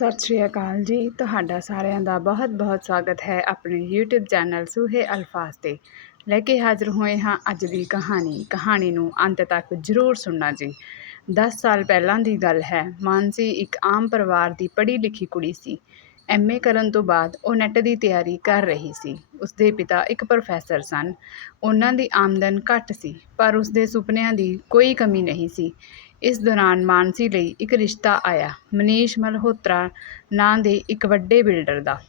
ਸਤਿ ਸ਼੍ਰੀ ਅਕਾਲ ਜੀ। ਤੁਹਾਡਾ ਸਾਰਿਆਂ ਦਾ ਬਹੁਤ-ਬਹੁਤ ਸਵਾਗਤ ਹੈ ਆਪਣੇ YouTube ਚੈਨਲ ਸੂਹੇ ਅਲਫਾਜ਼ ਤੇ। ਲੈ ਕੇ ਹਾਜ਼ਰ ਹੋਏ ਹਾਂ ਅੱਜ ਦੀ ਕਹਾਣੀ। ਕਹਾਣੀ ਨੂੰ ਅੰਤ ਤੱਕ ਜ਼ਰੂਰ ਸੁਣਨਾ ਜੀ। 10 ਸਾਲ ਪਹਿਲਾਂ ਦੀ ਗੱਲ ਹੈ। ਮਾਨਸੀ ਇੱਕ ਆਮ ਪਰਿਵਾਰ ਦੀ ਪੜ੍ਹੀ ਲਿਖੀ ਕੁੜੀ ਸੀ। ਐਮਏ ਕਰਨ ਤੋਂ ਬਾਅਦ ਉਹ ਨੈਟ ਦੀ ਤਿਆਰੀ ਕਰ ਰਹੀ ਸੀ। ਉਸਦੇ ਪਿਤਾ ਇੱਕ ਪ੍ਰੋਫੈਸਰ ਸਨ। ਉਹਨਾਂ ਦੀ ਆਮਦਨ ਘੱਟ ਸੀ, ਪਰ ਉਸਦੇ ਸੁਪਨਿਆਂ ਦੀ ਕੋਈ ਕਮੀ ਨਹੀਂ ਸੀ। ਇਸ ਦੌਰਾਨ ਮਾਨਸੀ ਲਈ ਇੱਕ ਰਿਸ਼ਤਾ ਆਇਆ, ਮਨੀਸ਼ ਮਲਹੋਤਰਾ ਨਾਂ ਦੇ ਇੱਕ ਵੱਡੇ ਬਿਲਡਰ ਦਾ।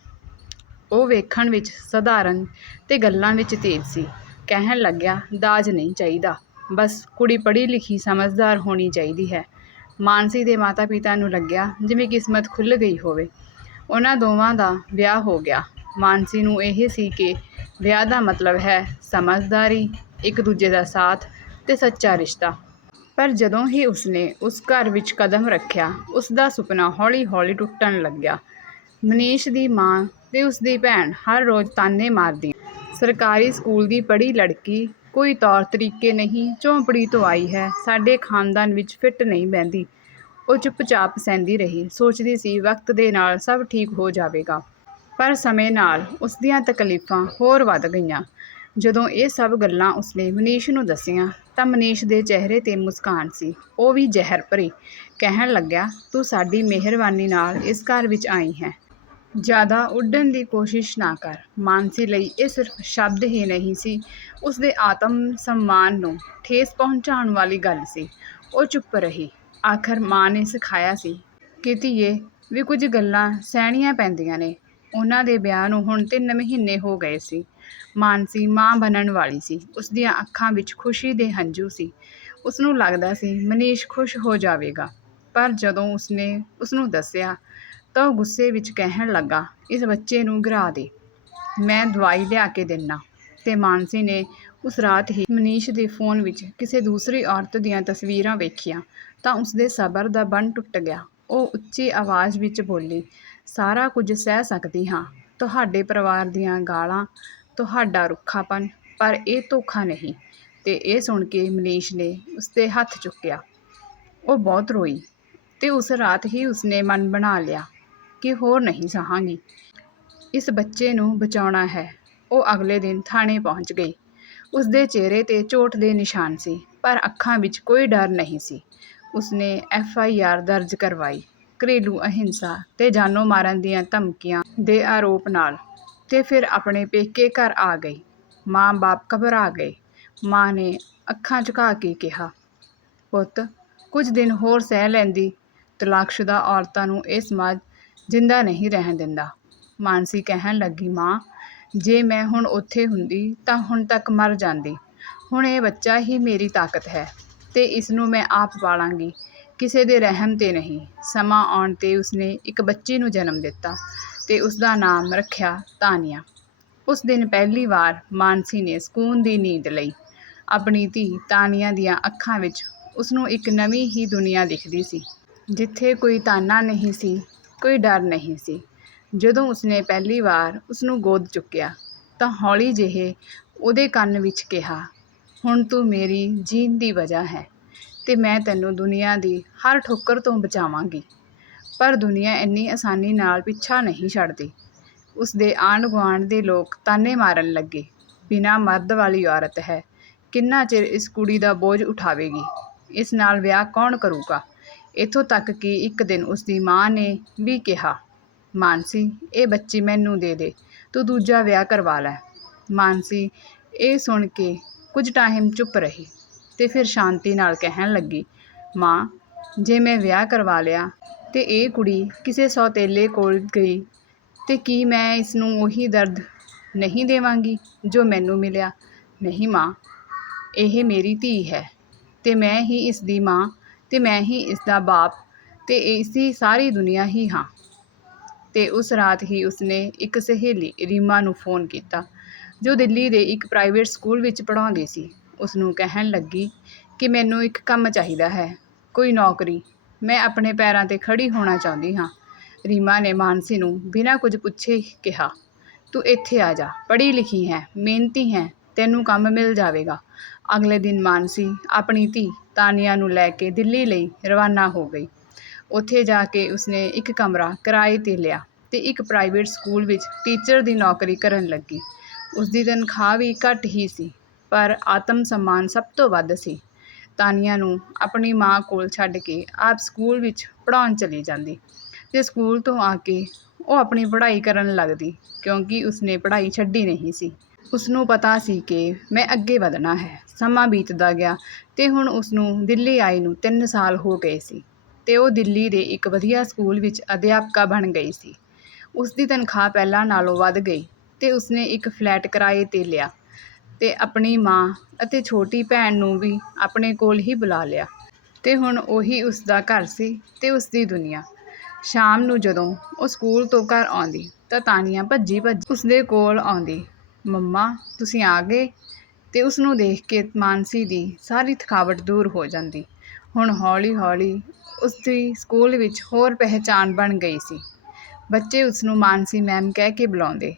ਉਹ ਵੇਖਣ ਵਿੱਚ ਸਧਾਰਨ ਤੇ ਗੱਲਾਂ ਵਿੱਚ ਤੇਜ਼ ਸੀ। ਕਹਿਣ ਲੱਗਿਆ, ਦਾਜ ਨਹੀਂ ਚਾਹੀਦਾ। ਬਸ ਕੁੜੀ ਪੜ੍ਹੀ ਲਿਖੀ ਸਮਝਦਾਰ ਹੋਣੀ ਚਾਹੀਦੀ ਹੈ। ਮਾਨਸੀ ਦੇ ਮਾਤਾ-ਪਿਤਾ ਨੂੰ ਲੱਗਿਆ ਜਿਵੇਂ ਕਿਸਮਤ ਖੁੱਲ੍ਹ ਗਈ ਹੋਵੇ। ਉਹਨਾਂ ਦੋਵਾਂ ਦਾ ਵਿਆਹ ਹੋ ਗਿਆ। ਮਾਨਸੀ ਨੂੰ ਇਹ ਸੀ ਕਿ ਵਿਆਹ ਦਾ ਮਤਲਬ ਹੈ ਸਮਝਦਾਰੀ, ਇੱਕ ਦੂਜੇ ਦਾ ਸਾਥ ਤੇ ਸੱਚਾ ਰਿਸ਼ਤਾ। ਪਰ ਜਦੋਂ ਹੀ ਉਸਨੇ ਉਸ ਘਰ ਵਿੱਚ ਕਦਮ ਰੱਖਿਆ ਉਸ ਦਾ ਸੁਪਨਾ ਹੌਲੀ-ਹੌਲੀ ਟੁੱਟਣ ਲੱਗਿਆ। ਮਨੀਸ਼ ਦੀ ਮਾਂ ਤੇ ਉਸਦੀ ਭੈਣ ਹਰ ਰੋਜ਼ ਤਾਨੇ ਮਾਰਦੀ ਸਰਕਾਰੀ ਸਕੂਲ ਦੀ ਪੜ੍ਹੀ ਲੜਕੀ ਕੋਈ ਤੌਰ ਤਰੀਕੇ ਨਹੀਂ, ਝੌਂਪੜੀ ਤੋਂ ਆਈ ਹੈ, ਸਾਡੇ ਖਾਨਦਾਨ ਵਿੱਚ ਫਿੱਟ ਨਹੀਂ ਬਹਿੰਦੀ। ਉਹ ਚੁੱਪਚਾਪ ਸਹਿੰਦੀ ਰਹੀ, ਸੋਚਦੀ ਸੀ ਵਕਤ ਦੇ ਨਾਲ ਸਭ ਠੀਕ ਹੋ ਜਾਵੇਗਾ। ਪਰ ਸਮੇਂ ਨਾਲ ਉਸ ਦੀਆਂ ਤਕਲੀਫਾਂ ਹੋਰ ਵੱਧ ਗਈਆਂ। ਜਦੋਂ ਇਹ ਸਭ ਗੱਲਾਂ ਉਸਨੇ ਮਨੀਸ਼ ਨੂੰ ਦੱਸੀਆਂ, ਤਾਂ ਮਨੀਸ਼ ਦੇ ਚਿਹਰੇ 'ਤੇ ਮੁਸਕਾਨ ਸੀ। ਉਹ ਵੀ ਜ਼ਹਿਰ ਭਰੀ। ਕਹਿਣ ਲੱਗਿਆ, ਤੂੰ ਸਾਡੀ ਮਿਹਰਬਾਨੀ ਨਾਲ ਇਸ ਘਰ ਵਿੱਚ ਆਈ ਹੈ। ਜ਼ਿਆਦਾ ਉੱਡਣ ਦੀ ਕੋਸ਼ਿਸ਼ ਨਾ ਕਰ। ਮਾਨਸੀ ਲਈ ਇਹ ਸਿਰਫ ਸ਼ਬਦ ਹੀ ਨਹੀਂ ਸੀ। ਉਸਦੇ ਆਤਮ ਸਨਮਾਨ ਨੂੰ ਠੇਸ ਪਹੁੰਚਾਉਣ ਵਾਲੀ ਗੱਲ ਸੀ। ਉਹ ਚੁੱਪ ਰਹੀ। ਆਖਰ ਮਾਂ ਨੇ ਸਿਖਾਇਆ ਸੀ ਕਿ ਧੀਏ, ਵੀ ਕੁਝ ਗੱਲਾਂ ਸਹਿਣੀਆਂ ਪੈਂਦੀਆਂ ਨੇ। ਉਹਨਾਂ ਦੇ ਵਿਆਹ ਨੂੰ ਹੁਣ ਤਿੰਨ ਮਹੀਨੇ ਹੋ ਗਏ ਸੀ। ਮਾਨਸੀ ਮਾਂ ਬਣਨ ਵਾਲੀ ਸੀ। ਉਸ ਦੀਆਂ ਅੱਖਾਂ ਵਿੱਚ ਖੁਸ਼ੀ ਦੇ ਹੰਝੂ ਸੀ। ਉਸ ਨੂੰ ਲੱਗਦਾ ਸੀ, ਮਨੀਸ਼ ਖੁਸ਼ ਹੋ ਜਾਵੇਗਾ। ਪਰ ਜਦੋਂ ਉਸਨੇ ਉਸ ਨੂੰ ਦੱਸਿਆ, ਤਾਂ ਉਹ ਗੁੱਸੇ ਵਿੱਚ ਕਹਿਣ ਲੱਗਾ, ਇਸ ਬੱਚੇ ਨੂੰ ਗਿਰਾ ਦੇ। ਮੈਂ ਦਵਾਈ ਲਿਆ ਕੇ ਦਿੰਨਾ। ਤੇ ਮਾਨਸੀ ਨੇ ਉਸ ਰਾਤ ਹੀ ਮਨੀਸ਼ ਦੇ ਫੋਨ ਵਿੱਚ ਕਿਸੇ ਦੂਸਰੀ ਔਰਤ ਦੀਆਂ ਤਸਵੀਰਾਂ ਵੇਖੀਆਂ, ਤਾਂ ਉਸਦੇ ਸਬਰ ਦਾ ਬੰਨ ਟੁੱਟ ਗਿਆ। ਉਹ ਉੱਚੀ ਆਵਾਜ਼ ਵਿੱਚ ਬੋਲੀ ਸਾਰਾ ਕੁਝ ਸਹਿ ਸਕਦੀ ਹਾਂ। ਤੁਹਾਡੇ ਪਰਿਵਾਰ ਦੀਆਂ ਗਾਲਾਂ, ਤੁਹਾਡਾ ਰੁੱਖਾਪਨ, ਪਰ ਇਹ ਧੋਖਾ ਨਹੀਂ। ਤੇ ਇਹ ਸੁਣ ਕੇ ਮਨੀਸ਼ ਨੇ ਉਸਦੇ ਹੱਥ ਚੁੱਕਿਆ। ਉਹ ਬਹੁਤ ਰੋਈ ਤੇ ਉਸ ਰਾਤ ਹੀ ਉਸਨੇ ਮਨ ਬਣਾ ਲਿਆ ਕਿ ਹੋਰ ਨਹੀਂ ਸਹਾਂਗੀ ਇਸ ਬੱਚੇ ਨੂੰ ਬਚਾਉਣਾ ਹੈ। ਉਹ ਅਗਲੇ ਦਿਨ ਥਾਣੇ ਪਹੁੰਚ ਗਈ। ਉਸਦੇ ਚਿਹਰੇ ਤੇ ਚੋਟ ਦੇ ਨਿਸ਼ਾਨ ਸੀ, ਪਰ ਅੱਖਾਂ ਵਿੱਚ ਕੋਈ ਡਰ ਨਹੀਂ ਸੀ। ਉਸਨੇ ਐਫ ਆਈ ਆਰ ਦਰਜ ਕਰਵਾਈ। ਘਰੇਲੂ ਅਹਿੰਸਾ ਤੇ ਜਾਨੋਂ ਮਾਰਨ ਦੀਆਂ ਧਮਕੀਆਂ ਦੇ ਆਰੋਪ ਨਾਲ ਤੇ ਫਿਰ ਆਪਣੇ ਪੇਕੇ ਘਰ ਆ ਗਈ। ਮਾਂ-ਬਾਪ ਘਬਰਾ ਗਏ। ਮਾਂ ਨੇ ਅੱਖਾਂ ਝੁਕਾ ਕੇ ਕਿਹਾ, ਪੁੱਤ, ਕੁਝ ਦਿਨ ਹੋਰ ਸਹਿ ਲੈਂਦੀ। ਤਲਾਕਸ਼ੁਦਾ ਔਰਤਾਂ ਨੂੰ ਇਹ ਸਮਾਜ ਜਿੰਦਾ ਨਹੀਂ ਰਹਿਣ ਦਿੰਦਾ ਮਾਨਸੀ ਕਹਿਣ ਲੱਗੀ, ਮਾਂ, ਜੇ ਮੈਂ ਹੁਣ ਉੱਥੇ ਹੁੰਦੀ ਤਾਂ ਹੁਣ ਤੱਕ ਮਰ ਜਾਂਦੀ। ਹੁਣ ਇਹ ਬੱਚਾ ਹੀ ਮੇਰੀ ਤਾਕਤ ਹੈ ਤੇ ਇਸ ਨੂੰ ਮੈਂ ਆਪ ਪਾਲਾਂਗੀ। ਕਿਸੇ ਦੇ ਰਹਿਮ ਤੇ ਨਹੀਂ। ਸਮਾਂ ਆਉਣ ਤੇ ਉਸਨੇ ਇੱਕ ਬੱਚੇ ਨੂੰ ਜਨਮ ਦਿੱਤਾ ਤੇ ਉਸ ਦਾ ਨਾਮ ਰੱਖਿਆ ਤਾਨੀਆ। ਉਸ ਦਿਨ ਪਹਿਲੀ ਵਾਰ ਮਾਨਸੀ ਨੇ ਸਕੂਨ ਦੀ ਨੀਂਦ ਲਈ। ਆਪਣੀ ਧੀ ਤਾਨੀਆ ਦੀਆਂ ਅੱਖਾਂ ਵਿੱਚ ਉਸ ਨੂੰ ਇੱਕ ਨਵੀਂ ਹੀ ਦੁਨੀਆ ਦਿਖਦੀ ਸੀ, ਜਿੱਥੇ ਕੋਈ ਤਾਨਾ ਨਹੀਂ ਸੀ, ਕੋਈ ਡਰ ਨਹੀਂ ਸੀ। ਜਦੋਂ ਉਸਨੇ ਪਹਿਲੀ ਵਾਰ ਉਸ ਨੂੰ ਗੋਦ ਚੁੱਕਿਆ, ਤਾਂ ਹੌਲੀ ਜਿਹੇ ਉਹਦੇ ਕੰਨ ਵਿੱਚ ਕਿਹਾ, ਹੁਣ ਤੂੰ ਮੇਰੀ ਜੀਣ ਦੀ ਵਜ੍ਹਾ ਹੈ। ਅਤੇ ਮੈਂ ਤੈਨੂੰ ਦੁਨੀਆ ਦੀ ਹਰ ਠੋਕਰ ਤੋਂ ਬਚਾਵਾਂਗੀ। ਪਰ ਦੁਨੀਆ ਇੰਨੀ ਆਸਾਨੀ ਨਾਲ ਪਿੱਛਾ ਨਹੀਂ ਛੱਡਦੀ। ਉਸ ਦੇ ਆਂਢ ਗੁਆਂਢ ਦੇ ਲੋਕ ਤਾਨੇ ਮਾਰਨ ਲੱਗੇ। ਬਿਨਾਂ ਮਰਦ ਵਾਲੀ ਔਰਤ ਹੈ, ਕਿੰਨਾ ਚਿਰ ਇਸ ਕੁੜੀ ਦਾ ਬੋਝ ਉਠਾਵੇਗੀ? ਇਸ ਨਾਲ ਵਿਆਹ ਕੌਣ ਕਰੂਗਾ? ਇੱਥੋਂ ਤੱਕ ਕਿ ਇੱਕ ਦਿਨ ਉਸ ਦੀ ਮਾਂ ਨੇ ਵੀ ਕਿਹਾ, ਮਾਨਸੀ, ਇਹ ਬੱਚੀ ਮੈਨੂੰ ਦੇ ਦੇ, ਤੂੰ ਦੂਜਾ ਵਿਆਹ ਕਰਵਾ ਲੈ। ਮਾਨਸੀ ਇਹ ਸੁਣ ਕੇ ਕੁਝ ਟਾਈਮ ਚੁੱਪ ਰਹੀ। ਤੇ ਫਿਰ ਸ਼ਾਂਤੀ ਨਾਲ ਕਹਿਣ ਲੱਗੀ, ਮਾਂ, ਜੇ ਮੈਂ ਵਿਆਹ ਕਰਵਾ ਲਿਆ ਤੇ ਇਹ ਕੁੜੀ ਕਿਸੇ ਸੌਤੇਲੇ ਕੋਲ ਗਈ ਤੇ ਕੀ ਮੈਂ ਇਸ ਨੂੰ ਉਹੀ ਦਰਦ ਨਹੀਂ ਦੇਵਾਂਗੀ ਜੋ ਮੈਨੂੰ ਮਿਲਿਆ? ਨਹੀਂ ਮਾਂ, ਇਹ ਮੇਰੀ ਧੀ ਹੈ ਤੇ ਮੈਂ ਹੀ ਇਸ ਦੀ ਮਾਂ ਤੇ ਮੈਂ ਹੀ ਇਸ ਦਾ ਬਾਪ ਤੇ ਇਸੀ ਸਾਰੀ ਦੁਨੀਆ ਹੀ ਹਾਂ। ਤੇ ਉਸ ਰਾਤ ਹੀ ਉਸਨੇ ਇੱਕ ਸਹੇਲੀ ਰੀਮਾ ਨੂੰ ਫੋਨ ਕੀਤਾ, ਜੋ ਦਿੱਲੀ ਦੇ ਇੱਕ ਪ੍ਰਾਈਵੇਟ ਸਕੂਲ ਵਿੱਚ ਪੜ੍ਹਾਉਂਦੀ ਸੀ। ਉਸ ਨੂੰ ਕਹਿਣ ਲੱਗੀ ਕਿ ਮੈਨੂੰ ਇੱਕ ਕੰਮ ਚਾਹੀਦਾ ਹੈ, ਕੋਈ ਨੌਕਰੀ। ਮੈਂ ਆਪਣੇ ਪੈਰਾਂ 'ਤੇ ਖੜ੍ਹੀ ਹੋਣਾ ਚਾਹੁੰਦੀ ਹਾਂ। ਰੀਮਾ ਨੇ ਮਾਨਸੀ ਨੂੰ ਬਿਨਾਂ ਕੁਝ ਪੁੱਛੇ ਕਿਹਾ, ਤੂੰ ਇੱਥੇ ਆ ਜਾ, ਪੜ੍ਹੀ ਲਿਖੀ ਹੈ, ਮਿਹਨਤੀ ਹੈ, ਤੈਨੂੰ ਕੰਮ ਮਿਲ ਜਾਵੇਗਾ। ਅਗਲੇ ਦਿਨ ਮਾਨਸੀ ਆਪਣੀ ਧੀ ਤਾਨੀਆ ਨੂੰ ਲੈ ਕੇ ਦਿੱਲੀ ਲਈ ਰਵਾਨਾ ਹੋ ਗਈ। ਉੱਥੇ ਜਾ ਕੇ ਉਸਨੇ ਇੱਕ ਕਮਰਾ ਕਿਰਾਏ 'ਤੇ ਲਿਆ ਤੇ ਇੱਕ ਪ੍ਰਾਈਵੇਟ ਸਕੂਲ ਵਿੱਚ ਟੀਚਰ ਦੀ ਨੌਕਰੀ ਕਰਨ ਲੱਗੀ। ਉਸਦੀ ਤਨਖਾਹ ਵੀ ਘੱਟ ਹੀ ਸੀ। ਪਰ ਆਤਮ ਸਨਮਾਨ ਸਭ ਤੋਂ ਵੱਧ ਸੀ। ਤਾਨੀਆ ਨੂੰ ਆਪਣੀ ਮਾਂ ਕੋਲ ਛੱਡ ਕੇ ਆਪ ਸਕੂਲ ਵਿੱਚ ਪੜ੍ਹਾਉਣ ਚਲੀ ਜਾਂਦੀ। ਤੇ ਸਕੂਲ ਤੋਂ ਆ ਕੇ ਉਹ ਆਪਣੀ ਪੜ੍ਹਾਈ ਕਰਨ ਲੱਗਦੀ, ਕਿਉਂਕਿ ਉਸਨੇ ਪੜ੍ਹਾਈ ਛੱਡੀ ਨਹੀਂ ਸੀ। ਉਸਨੂੰ ਪਤਾ ਸੀ ਕਿ ਮੈਂ ਅੱਗੇ ਵਧਣਾ ਹੈ। ਸਮਾਂ ਬੀਤਦਾ ਗਿਆ ਤੇ ਹੁਣ ਉਸਨੂੰ ਦਿੱਲੀ ਆਈ ਨੂੰ 3 ਸਾਲ ਹੋ ਗਏ ਸੀ ਤੇ ਉਹ ਦਿੱਲੀ ਦੇ ਇੱਕ ਵਧੀਆ ਸਕੂਲ ਵਿੱਚ ਅਧਿਆਪਕਾ ਬਣ ਗਈ ਸੀ। ਉਸ ਦੀ ਤਨਖਾਹ ਪਹਿਲਾਂ ਨਾਲੋਂ ਵੱਧ ਗਈ ਤੇ ਉਸਨੇ ਇੱਕ ਫਲੈਟ ਕਿਰਾਏ 'ਤੇ ਲਿਆ। ਤੇ ਆਪਣੀ ਮਾਂ ਅਤੇ ਛੋਟੀ ਭੈਣ ਨੂੰ ਵੀ ਆਪਣੇ ਕੋਲ ਹੀ ਬੁਲਾ ਲਿਆ ਅਤੇ ਹੁਣ ਉਹੀ ਉਸਦਾ ਘਰ ਸੀ ਤੇ ਉਸਦੀ ਦੁਨੀਆ। ਸ਼ਾਮ ਨੂੰ ਜਦੋਂ ਉਹ ਸਕੂਲ ਤੋਂ ਘਰ ਆਉਂਦੀ ਤਾਂ ਤਾਨੀਆ ਭੱਜੀ ਭੱਜੀ ਉਸਦੇ ਕੋਲ ਆਉਂਦੀ, ਮੰਮਾ, ਤੁਸੀਂ ਆ ਗਏ? ਅਤੇ ਉਸ ਨੂੰ ਦੇਖ ਕੇ ਮਾਨਸੀ ਦੀ ਸਾਰੀ ਥਕਾਵਟ ਦੂਰ ਹੋ ਜਾਂਦੀ। ਹੁਣ ਹੌਲੀ ਹੌਲੀ ਉਸ ਦੀ ਸਕੂਲ ਵਿੱਚ ਹੋਰ ਪਹਿਚਾਣ ਬਣ ਗਈ ਸੀ। ਬੱਚੇ ਉਸ ਨੂੰ ਮਾਨਸੀ ਮੈਮ ਕਹਿ ਕੇ ਬੁਲਾਉਂਦੇ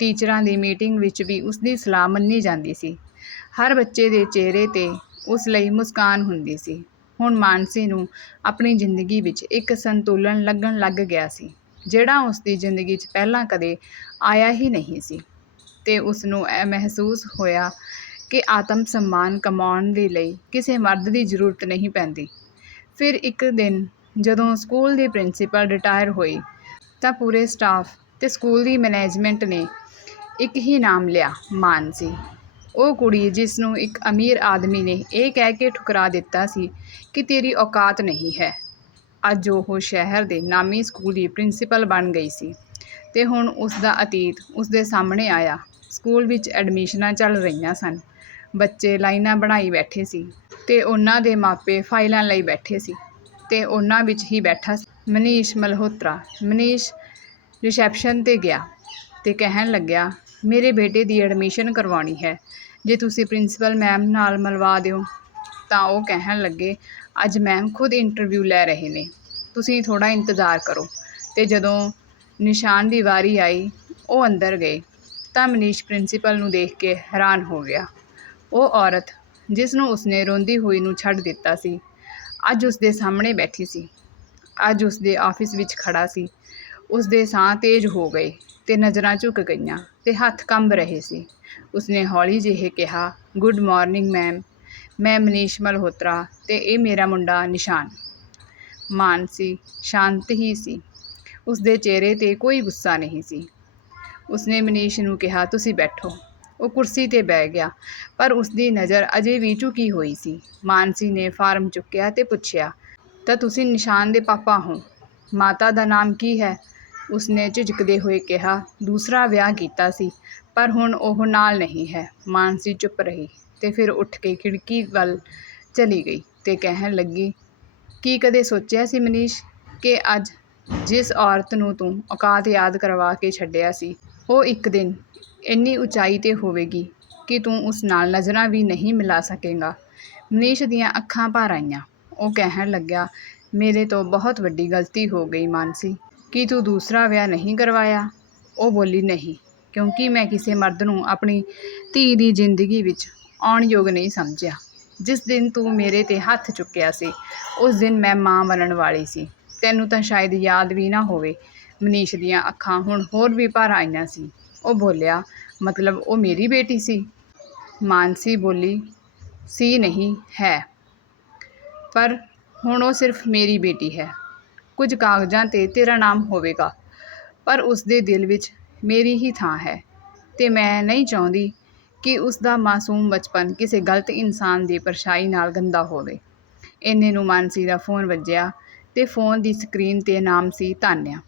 ਟੀਚਰਾਂ ਦੀ ਮੀਟਿੰਗ ਵਿੱਚ ਵੀ ਉਸ ਦੀ ਸਲਾਹ ਮੰਨੀ ਜਾਂਦੀ ਸੀ। ਹਰ ਬੱਚੇ ਦੇ ਚਿਹਰੇ 'ਤੇ ਉਸ ਲਈ ਮੁਸਕਾਨ ਹੁੰਦੀ ਸੀ। ਹੁਣ ਮਾਨਸੀ ਨੂੰ ਆਪਣੀ ਜ਼ਿੰਦਗੀ ਵਿੱਚ ਇੱਕ ਸੰਤੁਲਨ ਲੱਗਣ ਲੱਗ ਗਿਆ ਸੀ, ਜਿਹੜਾ ਉਸ ਦੀ ਜ਼ਿੰਦਗੀ 'ਚ ਪਹਿਲਾਂ ਕਦੇ ਆਇਆ ਹੀ ਨਹੀਂ ਸੀ ਤੇ ਉਸ ਨੂੰ ਇਹ ਮਹਿਸੂਸ ਹੋਇਆ ਕਿ ਆਤਮ ਸਨਮਾਨ ਕਮਾਉਣ ਦੇ ਲਈ ਕਿਸੇ ਮਰਦ ਦੀ ਜ਼ਰੂਰਤ ਨਹੀਂ ਪੈਂਦੀ। ਫਿਰ ਇੱਕ ਦਿਨ ਜਦੋਂ ਸਕੂਲ ਦੀ ਪ੍ਰਿੰਸੀਪਲ ਰਿਟਾਇਰ ਹੋਈ ਤਾਂ ਪੂਰੇ ਸਟਾਫ ਤੇ ਸਕੂਲ ਦੀ ਮੈਨੇਜਮੈਂਟ ਨੇ ਇੱਕ ਹੀ ਨਾਮ ਲਿਆ, ਮਾਨ ਸੀ। ਉਹ ਕੁੜੀ ਜਿਸ ਨੂੰ ਇੱਕ ਅਮੀਰ ਆਦਮੀ ਨੇ ਇਹ ਕਹਿ ਕੇ ਠੁਕਰਾ ਦਿੱਤਾ ਸੀ ਕਿ ਤੇਰੀ ਔਕਾਤ ਨਹੀਂ ਹੈ। ਅੱਜ ਉਹ ਸ਼ਹਿਰ ਦੇ ਨਾਮੀ ਸਕੂਲ ਦੀ ਪ੍ਰਿੰਸੀਪਲ ਬਣ ਗਈ ਸੀ ਤੇ ਹੁਣ ਉਸ ਦਾ ਅਤੀਤ ਉਸ ਦੇ ਸਾਹਮਣੇ ਆਇਆ। ਸਕੂਲ ਵਿੱਚ ਐਡਮਿਸ਼ਨਾਂ ਚੱਲ ਰਹੀਆਂ ਸਨ। ਬੱਚੇ ਲਾਈਨਾਂ ਬਣਾਈ ਬੈਠੇ ਸੀ ਤੇ ਉਹਨਾਂ ਦੇ ਮਾਪੇ ਫਾਈਲਾਂ ਲਈ ਬੈਠੇ ਸੀ ਤੇ ਉਹਨਾਂ ਵਿੱਚ ਹੀ ਬੈਠਾ ਸੀ। ਮਨੀਸ਼ ਮਲਹੋਤਰਾ, ਮਨੀਸ਼ ਰਿਸੈਪਸ਼ਨ ਤੇ ਗਿਆ ਤੇ ਕਹਿਣ ਲੱਗਿਆ ਮੇਰੇ ਬੇਟੇ ਦੀ ਐਡਮਿਸ਼ਨ ਕਰਵਾਉਣੀ ਹੈ। ਜੇ ਤੁਸੀਂ ਪ੍ਰਿੰਸੀਪਲ ਮੈਮ ਨਾਲ ਮਿਲਵਾ ਦਿਓ, ਤਾਂ ਉਹ ਕਹਿਣ ਲੱਗੇ, ਅੱਜ ਮੈਮ ਖੁਦ ਇੰਟਰਵਿਊ ਲੈ ਰਹੇ ਨੇ। ਤੁਸੀਂ ਥੋੜ੍ਹਾ ਇੰਤਜ਼ਾਰ ਕਰੋ। ਤੇ ਜਦੋਂ ਨਿਸ਼ਾਨ ਦੀ ਵਾਰੀ ਆਈ, ਉਹ ਅੰਦਰ ਗਏ। ਤਾਂ ਮਨੀਸ਼ ਪ੍ਰਿੰਸੀਪਲ ਨੂੰ ਦੇਖ ਕੇ ਹੈਰਾਨ ਹੋ ਗਿਆ। ਉਹ ਔਰਤ, ਜਿਸ ਨੂੰ ਉਸਨੇ ਰੋਂਦੀ ਹੋਈ ਨੂੰ ਛੱਡ ਦਿੱਤਾ ਸੀ, ਅੱਜ ਉਸਦੇ ਸਾਹਮਣੇ ਬੈਠੀ ਸੀ। ਅੱਜ ਉਸਦੇ ਆਫਿਸ ਵਿੱਚ ਖੜਾ ਸੀ। ਉਸਦੇ ਸਾਹ ਤੇਜ਼ ਹੋ ਗਏ ਤੇ ਨਜ਼ਰਾਂ ਝੁਕ ਗਈਆਂ ਤੇ ਹੱਥ ਕੰਬ ਰਹੇ ਸੀ। ਉਸਨੇ ਹੌਲੀ ਜਿਹੇ ਕਿਹਾ ਗੁੱਡ ਮਾਰਨਿੰਗ ਮੈਮ ਮੈਂ ਮਨੀਸ਼ ਮਲਹੋਤਰਾ ਤੇ ਇਹ ਮੇਰਾ ਮੁੰਡਾ ਨਿਸ਼ਾਨ। ਮਾਨਸੀ ਸ਼ਾਂਤ ਹੀ ਸੀ। ਉਸਦੇ ਚਿਹਰੇ ਤੇ ਕੋਈ ਗੁੱਸਾ ਨਹੀਂ ਸੀ। ਉਸਨੇ ਮਨੀਸ਼ ਨੂੰ ਕਿਹਾ, ਤੁਸੀਂ ਬੈਠੋ। ਉਹ ਕੁਰਸੀ ਤੇ ਬਹਿ ਗਿਆ, ਪਰ ਉਸਦੀ ਨਜ਼ਰ ਅਜੇ ਵੀ ਝੁਕੀ ਹੋਈ ਸੀ। ਮਾਨਸੀ ਨੇ ਫਾਰਮ ਚੁੱਕਿਆ ਤੇ ਪੁੱਛਿਆ, ਤਾਂ ਤੁਸੀਂ ਨਿਸ਼ਾਨ ਦੇ ਪਾਪਾ ਹੋ? ਮਾਤਾ ਦਾ ਨਾਮ ਕੀ ਹੈ? ਉਸਨੇ ਝਿਜਕਦੇ ਹੋਏ ਕਿਹਾ, ਦੂਸਰਾ ਵਿਆਹ ਕੀਤਾ ਸੀ, ਪਰ ਹੁਣ ਉਹ ਨਾਲ ਨਹੀਂ ਹੈ। ਮਾਨਸੀ ਚੁੱਪ ਰਹੀ ਤੇ ਫਿਰ ਉੱਠ ਕੇ ਖਿੜਕੀ ਵੱਲ ਚਲੀ ਗਈ ਤੇ ਕਹਿਣ ਲੱਗੀ, ਕੀ ਕਦੇ ਸੋਚਿਆ ਸੀ ਮਨੀਸ਼ ਕਿ ਅੱਜ ਜਿਸ ਔਰਤ ਨੂੰ ਤੂੰ ਔਕਾਤ ਯਾਦ ਕਰਵਾ ਕੇ ਛੱਡਿਆ ਸੀ, ਉਹ ਇੱਕ ਦਿਨ ਇੰਨੀ ਉਚਾਈ ਤੇ ਹੋਵੇਗੀ ਕਿ ਤੂੰ ਉਸ ਨਾਲ ਨਜ਼ਰਾਂ ਵੀ ਨਹੀਂ ਮਿਲਾ ਸਕੇਗਾ? ਮਨੀਸ਼ ਦੀਆਂ ਅੱਖਾਂ ਭਰ ਆਈਆਂ। ਉਹ ਕਹਿਣ ਲੱਗਿਆ, ਮੇਰੇ ਤੋਂ ਬਹੁਤ ਵੱਡੀ ਗਲਤੀ ਹੋ ਗਈ ਮਾਨਸੀ। ਕੀ ਤੂੰ ਦੂਸਰਾ ਵਿਆਹ ਨਹੀਂ ਕਰਵਾਇਆ? ਉਹ ਬੋਲੀ, ਨਹੀਂ, ਕਿਉਂਕਿ ਮੈਂ ਕਿਸੇ ਮਰਦ ਨੂੰ ਆਪਣੀ ਧੀ ਦੀ ਜ਼ਿੰਦਗੀ ਵਿੱਚ ਆਉਣ ਯੋਗ ਨਹੀਂ ਸਮਝਿਆ। ਜਿਸ ਦਿਨ ਤੂੰ ਮੇਰੇ ਤੇ ਹੱਥ ਚੁੱਕਿਆ ਸੀ, ਉਸ ਦਿਨ ਮੈਂ ਮਾਂ ਬਣਨ ਵਾਲੀ ਸੀ। ਤੈਨੂੰ ਤਾਂ ਸ਼ਾਇਦ ਯਾਦ ਵੀ ਨਾ ਹੋਵੇ, ਮਨੀਸ਼ ਦੀਆਂ ਅੱਖਾਂ ਹੁਣ ਹੋਰ ਵੀ ਭਰ ਆਈਆਂ ਸੀ। ਉਹ ਬੋਲਿਆ, ਮਤਲਬ ਉਹ ਮੇਰੀ ਬੇਟੀ ਸੀ? ਮਾਨਸੀ ਬੋਲੀ, ਸੀ ਨਹੀਂ, ਹੈ। ਪਰ ਹੁਣ ਉਹ ਸਿਰਫ ਮੇਰੀ ਬੇਟੀ ਹੈ। ਕੁਝ ਕਾਗਜ਼ਾਂ ਤੇ ਤੇਰਾ ਨਾਮ ਹੋਵੇਗਾ, ਪਰ ਉਸ ਦੇ ਦਿਲ ਵਿੱਚ ਮੇਰੀ ਹੀ ਥਾਂ ਹੈ। ਤੇ ਮੈਂ ਨਹੀਂ ਚਾਹੁੰਦੀ ਕਿ ਉਸ ਦਾ ਮਾਸੂਮ ਬਚਪਨ ਕਿਸੇ ਗਲਤ ਇਨਸਾਨ ਦੀ ਪਰਛਾਈ ਨਾਲ ਗੰਦਾ ਹੋਵੇ। ਇੰਨੇ ਨੂੰ ਮਾਨਸੀ ਦਾ ਫੋਨ ਵੱਜਿਆ ਤੇ ਫੋਨ ਦੀ ਸਕਰੀਨ ਤੇ ਨਾਮ ਸੀ ਤਾਨਿਆ।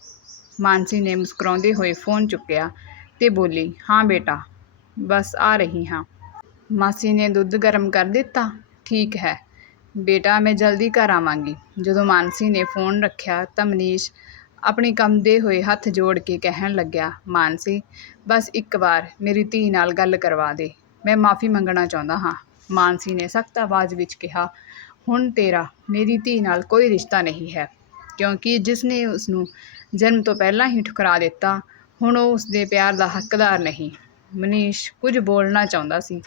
ਮਾਨਸੀ ਨੇ ਮੁਸਕਰਾਉਂਦੇ ਹੋਏ ਫੋਨ ਚੁੱਕਿਆ ਤੇ ਬੋਲੀ, ਹਾਂ ਬੇਟਾ, ਬਸ ਆ ਰਹੀ ਹਾਂ। ਮਾਸੀ ਨੇ ਦੁੱਧ ਗਰਮ ਕਰ ਦਿੱਤਾ, ਠੀਕ ਹੈ। ਬੇਟਾ, ਮੈਂ ਜਲਦੀ ਘਰ ਆਵਾਂਗੀ। ਜਦੋਂ ਮਾਨਸੀ ਨੇ ਫੋਨ ਰੱਖਿਆ ਤਾਂ ਮਨੀਸ਼ ਆਪਣੀ ਕੰਬਦੇ ਹੋਏ ਹੱਥ ਜੋੜ ਕੇ ਕਹਿਣ ਲੱਗਿਆ, ਮਾਨਸੀ, ਬਸ ਇੱਕ ਵਾਰ ਮੇਰੀ ਧੀ ਨਾਲ ਗੱਲ ਕਰਵਾ ਦੇ। ਮੈਂ ਮਾਫੀ ਮੰਗਣਾ ਚਾਹੁੰਦਾ ਹਾਂ। ਮਾਨਸੀ ਨੇ ਸਖਤ ਆਵਾਜ਼ ਵਿੱਚ ਕਿਹਾ, ਹੁਣ ਤੇਰਾ, ਮੇਰੀ ਧੀ ਨਾਲ ਕੋਈ ਰਿਸ਼ਤਾ ਨਹੀਂ ਹੈ, ਕਿਉਂਕਿ ਜਿਸ ਨੇ ਉਸ ਨੂੰ ਜਨਮ ਤੋਂ ਪਹਿਲਾਂ ਹੀ ਠੁਕਰਾ ਦਿੱਤਾ, ਹੁਣ ਉਹ ਉਸ ਦੇ ਪਿਆਰ ਦਾ ਹੱਕਦਾਰ ਨਹੀਂ। ਮਨੀਸ਼ ਕੁਝ ਬੋਲਣਾ ਚਾਹੁੰਦਾ ਸੀ,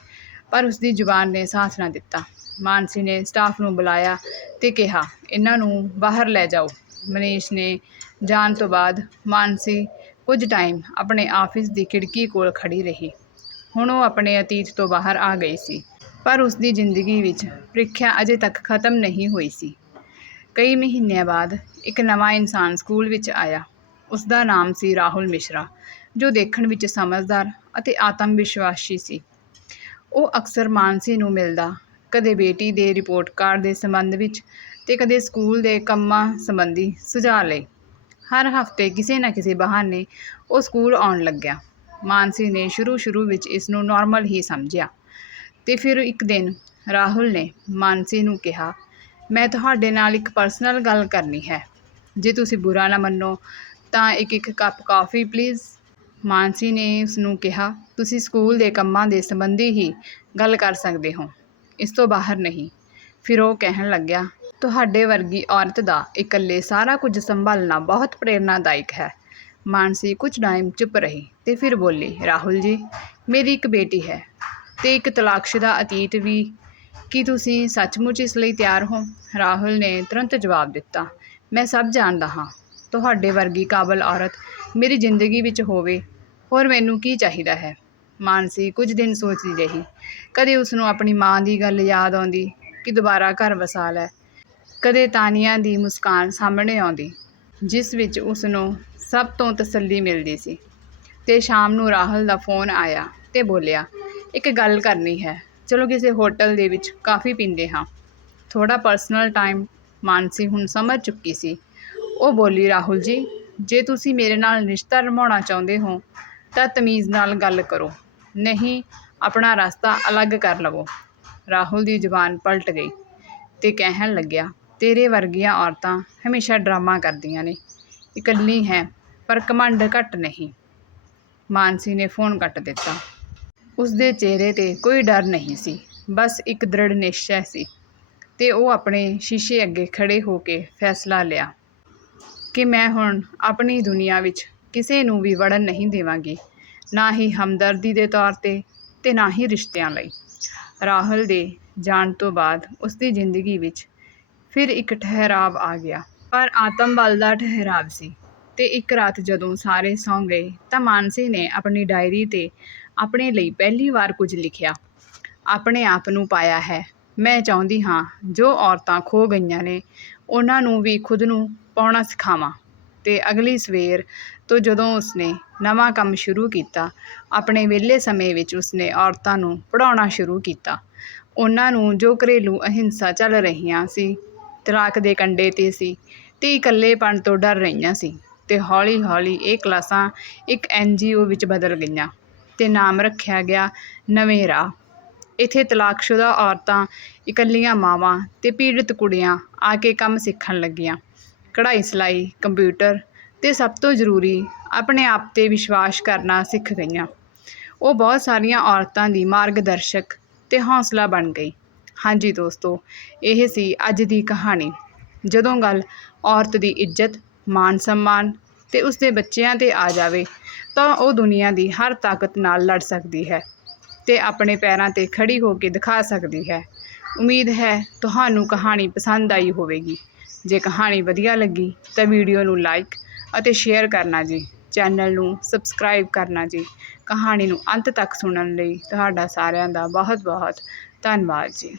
ਪਰ ਉਸ ਦੀ ਜ਼ੁਬਾਨ ਨੇ ਸਾਥ ਨਾ ਦਿੱਤਾ। ਮਾਨਸੀ ਨੇ ਸਟਾਫ ਨੂੰ ਬੁਲਾਇਆ ਤੇ ਕਿਹਾ, ਇਹਨਾਂ ਨੂੰ ਬਾਹਰ ਲੈ ਜਾਓ। ਮਨੀਸ਼ ਨੇ ਜਾਣ ਤੋਂ ਬਾਅਦ ਮਾਨਸੀ ਕੁਝ ਟਾਈਮ ਆਪਣੇ ਆਫਿਸ ਦੀ ਖਿੜਕੀ ਕੋਲ ਖੜੀ ਰਹੀ। ਹੁਣ ਉਹ ਆਪਣੇ ਅਤੀਤ ਤੋਂ ਬਾਹਰ ਆ ਗਈ ਸੀ, ਪਰ ਉਸ ਦੀ ਜ਼ਿੰਦਗੀ ਵਿੱਚ ਪ੍ਰੀਖਿਆ ਅਜੇ ਤੱਕ ਖਤਮ ਨਹੀਂ ਹੋਈ ਸੀ। ਕਈ ਮਹੀਨਿਆਂ ਬਾਅਦ ਇੱਕ ਨਵਾਂ ਇਨਸਾਨ ਸਕੂਲ ਵਿੱਚ ਆਇਆ। ਉਸ ਦਾ ਨਾਮ ਸੀ ਰਾਹੁਲ ਮਿਸ਼ਰਾ, ਜੋ ਦੇਖਣ ਵਿੱਚ ਸਮਝਦਾਰ ਅਤੇ ਆਤਮ ਵਿਸ਼ਵਾਸੀ ਸੀ। ਉਹ ਅਕਸਰ ਮਾਨਸੀ ਨੂੰ ਮਿਲਦਾ ਕਦੇ ਬੇਟੀ ਦੇ ਰਿਪੋਰਟ ਕਾਰਡ ਦੇ ਸੰਬੰਧ ਵਿੱਚ ਤੇ ਕਦੇ ਸਕੂਲ ਦੇ ਕੰਮਾਂ ਸੰਬੰਧੀ ਸੁਝਾਅ ਲਈ ਹਰ ਹਫ਼ਤੇ ਕਿਸੇ ਨਾ ਕਿਸੇ ਬਹਾਨੇ ਉਹ ਸਕੂਲ ਆਉਣ ਲੱਗਿਆ। ਮਾਨਸੀ ਨੇ ਸ਼ੁਰੂ-ਸ਼ੁਰੂ ਵਿੱਚ ਇਸ ਨੂੰ ਨਾਰਮਲ ਹੀ ਸਮਝਿਆ। ਤੇ ਫਿਰ ਇੱਕ ਦਿਨ ਰਾਹੁਲ ਨੇ ਮਾਨਸੀ ਨੂੰ ਕਿਹਾ, ਮੈਂ ਤੁਹਾਡੇ ਨਾਲ ਇੱਕ ਪਰਸਨਲ ਗੱਲ ਕਰਨੀ ਹੈ। ਜੇ ਤੁਸੀਂ ਬੁਰਾ ਨਾ ਮੰਨੋ, ਤਾਂ ਇੱਕ ਇੱਕ ਕੱਪ ਕਾਫੀ ਪਲੀਜ਼ ਮਾਨਸੀ ਨੇ ਉਸ ਨੂੰ ਕਿਹਾ, ਤੁਸੀਂ ਸਕੂਲ ਦੇ ਕੰਮਾਂ ਦੇ ਸੰਬੰਧੀ ਹੀ ਗੱਲ ਕਰ ਸਕਦੇ ਹੋ। ਇਸ ਤੋਂ ਬਾਹਰ ਨਹੀਂ। ਫਿਰ ਉਹ ਕਹਿਣ ਲੱਗਿਆ, ਤੁਹਾਡੇ ਵਰਗੀ ਔਰਤ ਦਾ ਇਕੱਲੇ ਸਾਰਾ ਕੁਝ ਸੰਭਾਲਣਾ ਬਹੁਤ ਪ੍ਰੇਰਨਾਦਾਇਕ ਹੈ। ਮਾਨਸੀ ਕੁਝ ਟਾਈਮ ਚੁੱਪ ਰਹੀ ਤੇ ਫਿਰ ਬੋਲੀ, ਰਾਹੁਲ ਜੀ, ਮੇਰੀ ਇੱਕ ਬੇਟੀ ਹੈ ਤੇ ਇੱਕ ਤਲਾਕਸ਼ੁਦਾ ਅਤੀਤ ਵੀ। ਕੀ ਤੁਸੀਂ ਸੱਚਮੁੱਚ ਇਸ ਲਈ ਤਿਆਰ ਹੋ? ਰਾਹੁਲ ਨੇ ਤੁਰੰਤ ਜਵਾਬ ਦਿੱਤਾ, ਮੈਂ ਸਭ ਜਾਣਦਾ ਹਾਂ। ਤੁਹਾਡੇ ਵਰਗੀ ਕਾਬਲ ਔਰਤ ਮੇਰੀ ਜ਼ਿੰਦਗੀ ਵਿੱਚ ਹੋਵੇ, ਹੋਰ ਮੈਨੂੰ ਕੀ ਚਾਹੀਦਾ ਹੈ? ਮਾਨਸੀ ਕੁਝ ਦਿਨ ਸੋਚਦੀ ਰਹੀ। ਕਦੇ ਉਸ ਨੂੰ ਆਪਣੀ ਮਾਂ ਦੀ ਗੱਲ ਯਾਦ ਆਉਂਦੀ ਕਿ ਦੁਬਾਰਾ ਘਰ ਵਸਾ ਲੈ। ਕਦੇ ਤਾਨੀਆਂ ਦੀ ਮੁਸਕਾਨ ਸਾਹਮਣੇ ਆਉਂਦੀ, ਜਿਸ ਵਿੱਚ ਉਸ ਨੂੰ ਸਭ ਤੋਂ ਤਸੱਲੀ ਮਿਲਦੀ ਸੀ। ਤੇ ਸ਼ਾਮ ਨੂੰ ਰਾਹੁਲ ਦਾ ਫੋਨ ਆਇਆ ਤੇ ਬੋਲਿਆ, ਇੱਕ ਗੱਲ ਕਰਨੀ ਹੈ। ਚਲੋ ਕਿਸੇ ਹੋਟਲ ਦੇ ਵਿੱਚ ਕਾਫੀ ਪੀਂਦੇ ਹਾਂ। ਥੋੜਾ ਪਰਸਨਲ ਟਾਈਮ ਮਾਨਸੀ ਹੁਣ ਸਮਝ ਚੁੱਕੀ ਸੀ। ਉਹ ਬੋਲੀ, ਰਾਹੁਲ ਜੀ, ਜੇ ਤੁਸੀਂ ਮੇਰੇ ਨਾਲ ਰਿਸ਼ਤਾ ਨਿਭਾਉਣਾ ਚਾਹੁੰਦੇ ਹੋ, ਤਾਂ ਤਮੀਜ਼ ਨਾਲ ਗੱਲ ਕਰੋ। ਨਹੀਂ, ਆਪਣਾ ਰਸਤਾ ਅਲੱਗ ਕਰ ਲਵੋ। ਰਾਹੁਲ ਦੀ ਜ਼ੁਬਾਨ ਪਲਟ ਗਈ ਤੇ ਕਹਿਣ ਲੱਗਿਆ, ਤੇਰੇ ਵਰਗੀਆਂ ਔਰਤਾਂ ਹਮੇਸ਼ਾ ਡਰਾਮਾ ਕਰਦੀਆਂ ਨੇ। ਇਕੱਲੀ ਹੈ, ਪਰ ਕਮੰਡ ਘੱਟ ਨਹੀਂ। ਮਾਨਸੀ ਨੇ ਫੋਨ ਕੱਟ ਦਿੱਤਾ। ਉਸ ਦੇ ਚਿਹਰੇ ਤੇ ਕੋਈ ਡਰ ਨਹੀਂ ਸੀ, ਬਸ ਇੱਕ ਦ੍ਰਿੜ ਨਿਸ਼ਚੈ ਸੀ ਤੇ ਉਹ ਆਪਣੇ ਸ਼ੀਸ਼ੇ ਅੱਗੇ ਖੜੇ ਹੋ ਕੇ ਫੈਸਲਾ ਲਿਆ ਕਿ ਮੈਂ ਹੁਣ ਆਪਣੀ ਦੁਨੀਆ ਵਿੱਚ ਕਿਸੇ ਨੂੰ ਵੀ ਵੜਨ ਨਹੀਂ ਦੇਵਾਂਗੀ। ਨਾ ਹੀ ਹਮਦਰਦੀ ਦੇ ਤੌਰ ਤੇ ਤੇ ਨਾ ਹੀ ਰਿਸ਼ਤਿਆਂ ਲਈ। ਰਾਹੁਲ ਦੇ ਜਾਣ ਤੋਂ ਬਾਅਦ ਉਸ ਦੀ ਜ਼ਿੰਦਗੀ ਵਿੱਚ ਫਿਰ ਇੱਕ ਠਹਿਰਾਵ ਆ ਗਿਆ। ਪਰ ਆਤਮ ਬਲ ਦਾ ਠਹਿਰਾਵ ਸੀ ਤੇ ਇੱਕ ਰਾਤ ਜਦੋਂ ਸਾਰੇ ਸੌਂ ਗਏ ਤਾਂ ਮਾਨਸੀ ਨੇ ਆਪਣੀ ਡਾਇਰੀ ਤੇ ਆਪਣੇ ਲਈ ਪਹਿਲੀ ਵਾਰ ਕੁਝ ਲਿਖਿਆ। ਆਪਣੇ ਆਪ ਨੂੰ ਪਾਇਆ ਹੈ। ਮੈਂ ਚਾਹੁੰਦੀ ਹਾਂ ਜੋ ਔਰਤਾਂ ਖੋ ਗਈਆਂ ਨੇ, ਉਹਨਾਂ ਨੂੰ ਵੀ ਖੁਦ ਨੂੰ ਪਾਉਣਾ ਸਿਖਾਵਾਂ ਤੇ ਅਗਲੀ ਸਵੇਰ ਤੋਂ ਜਦੋਂ ਉਸਨੇ ਨਵਾਂ ਕੰਮ ਸ਼ੁਰੂ ਕੀਤਾ, ਆਪਣੇ ਵਿਹਲੇ ਸਮੇਂ ਵਿੱਚ ਉਸਨੇ ਔਰਤਾਂ ਨੂੰ ਪੜ੍ਹਾਉਣਾ ਸ਼ੁਰੂ ਕੀਤਾ। ਉਹਨਾਂ ਨੂੰ ਜੋ ਘਰੇਲੂ ਅਹਿੰਸਾ ਚੱਲ ਰਹੀਆਂ ਸੀ, ਤਲਾਕ ਦੇ ਕੰਡੇ ਤੇ ਸੀ, ਤੇ ਇਕੱਲੇਪਣ ਤੋਂ ਡਰ ਰਹੀਆਂ ਸੀ, ਤੇ ਹੌਲੀ-ਹੌਲੀ ਇਹ ਕਲਾਸਾਂ ਇੱਕ ਐਨਜੀਓ ਵਿੱਚ ਬਦਲ ਗਈਆਂ, ਤੇ ਨਾਮ ਰੱਖਿਆ ਗਿਆ ਨਵੇਂ ਰਾਹ। ਇੱਥੇ ਤਲਾਕਸ਼ੁਦਾ ਔਰਤਾਂ, ਇਕੱਲੀਆਂ ਮਾਵਾਂ ਤੇ ਪੀੜਤ ਕੁੜੀਆਂ ਆ ਕੇ ਕੰਮ ਸਿੱਖਣ ਲੱਗੀਆਂ। ਕਢਾਈ ਸਿਲਾਈ ਕੰਪਿਊਟਰ ਅਤੇ ਸਭ ਤੋਂ ਜ਼ਰੂਰੀ ਆਪਣੇ ਆਪ ਤੇ ਵਿਸ਼ਵਾਸ ਕਰਨਾ ਸਿੱਖ ਗਈਆਂ। ਉਹ ਬਹੁਤ ਸਾਰੀਆਂ ਔਰਤਾਂ ਦੀ ਮਾਰਗਦਰਸ਼ਕ ਅਤੇ ਹੌਸਲਾ ਬਣ ਗਈ। ਹਾਂਜੀ ਦੋਸਤੋ, ਇਹ ਸੀ ਅੱਜ ਦੀ ਕਹਾਣੀ। ਜਦੋਂ ਗੱਲ ਔਰਤ ਦੀ ਇੱਜ਼ਤ ਮਾਨ ਸਨਮਾਨ ਤੇ ਉਸਦੇ ਬੱਚਿਆਂ ਤੇ ਆ ਜਾਵੇ, ਤਾਂ ਉਹ ਦੁਨੀਆ ਦੀ ਹਰ ਤਾਕਤ ਨਾਲ ਲੜ ਸਕਦੀ ਹੈ ਤੇ ਆਪਣੇ ਪੈਰਾਂ ਤੇ ਖੜੀ ਹੋ ਕੇ ਦਿਖਾ ਸਕਦੀ ਹੈ। ਉਮੀਦ ਹੈ ਤੁਹਾਨੂੰ ਕਹਾਣੀ ਪਸੰਦ ਆਈ ਹੋਵੇਗੀ। ਜੇ ਕਹਾਣੀ ਵਧੀਆ ਲੱਗੀ ਤਾਂ ਵੀਡੀਓ ਨੂੰ ਲਾਈਕ ਅਤੇ ਸ਼ੇਅਰ ਕਰਨਾ ਜੀ। ਚੈਨਲ ਨੂੰ ਸਬਸਕ੍ਰਾਈਬ ਕਰਨਾ ਜੀ। ਕਹਾਣੀ ਨੂੰ ਅੰਤ ਤੱਕ ਸੁਣਨ ਲਈ ਤੁਹਾਡਾ ਸਾਰਿਆਂ ਦਾ ਬਹੁਤ ਬਹੁਤ ਧੰਨਵਾਦ ਜੀ।